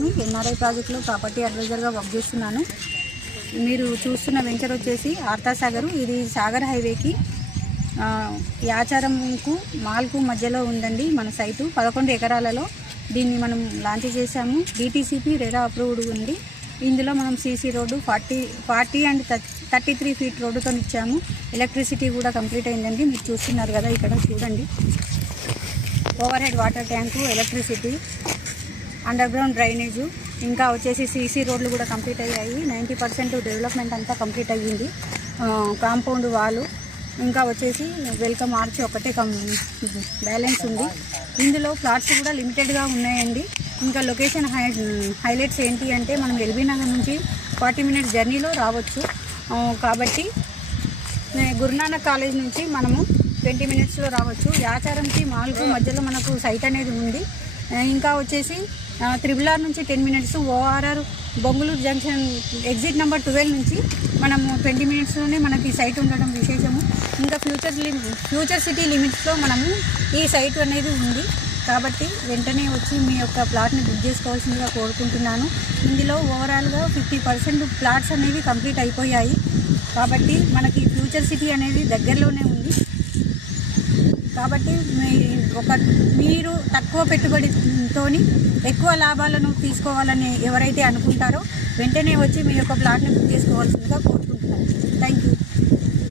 Lakshmi, NRI ప్రాజెక్టులో property అడ్వైజర్గా work చేస్తున్నాను. మీరు చూస్తున్న వెంచర్ వచ్చేసి ఆర్తాసాగర్. ఇది సాగర్ హైవేకి యాచారంకు మాల్కు మధ్యలో ఉందండి మన సైటు. 11 ఎకరాలలో దీన్ని మనం లాంచ్ చేశాము. డిటీసీపీ రెరా అప్రూవ్డ్ ఉంది. ఇందులో మనం సీసీ రోడ్డు 40 అండ్ 33 ఫీట్ రోడ్డుతో ఇచ్చాము. ఎలక్ట్రిసిటీ కూడా కంప్లీట్ అయిందండి. మీరు చూస్తున్నారు కదా, ఇక్కడ చూడండి. Over head water tank, electricity, under ground drainage, ఇంకా వచ్చేసి సీసీ రోడ్లు కూడా కంప్లీట్ అయ్యాయి. 90% డెవలప్మెంట్ అంతా కంప్లీట్ అయ్యింది. కాంపౌండ్ వాలు, ఇంకా వచ్చేసి వెల్కమ్ ఆర్చ్ ఒకటే బ్యాలెన్స్ ఉంది. ఇందులో ప్లాట్స్ కూడా లిమిటెడ్గా ఉన్నాయండి. ఇంకా లొకేషన్ హైలైట్స్ ఏంటి అంటే, మనం ఎల్బీ నగర్ నుంచి 40 మినిట్స్ జర్నీలో రావచ్చు. కాబట్టి గురునానక్ కాలేజ్ నుంచి మనము 20 మినిట్స్లో రావచ్చు. యాచారంకి మాల్కు మధ్యలో మనకు సైట్ అనేది ఉంది. ఇంకా వచ్చేసి RRR నుంచి 10 minutes, ORR Bonguluru junction exit number 12 నుంచి మనము 20 మినిట్స్లోనే మనకి సైట్ ఉండడం విశేషము. ఇంకా ఫ్యూచర్ సిటీ లిమిట్స్లో మనము ఈ సైట్ అనేది ఉంది. కాబట్టి వెంటనే వచ్చి మీ యొక్క ప్లాట్ని బుక్ చేసుకోవాల్సిందిగా కోరుకుంటున్నాను. ఇందులో ఓవరాల్గా 50% ప్లాట్స్ అనేవి కంప్లీట్ అయిపోయాయి. కాబట్టి మనకి ఫ్యూచర్ సిటీ అనేది దగ్గరలోనే ఉంది. కాబట్టి మీరు తక్కువ పెట్టుబడితో ఎక్కువ లాభాలను తీసుకోవాలని ఎవరైతే అనుకుంటారో వెంటనే వచ్చి మీ యొక్క ప్లాట్ని బుక్ చేసుకోవాల్సిందిగా కోరుకుంటున్నాను. Thank you.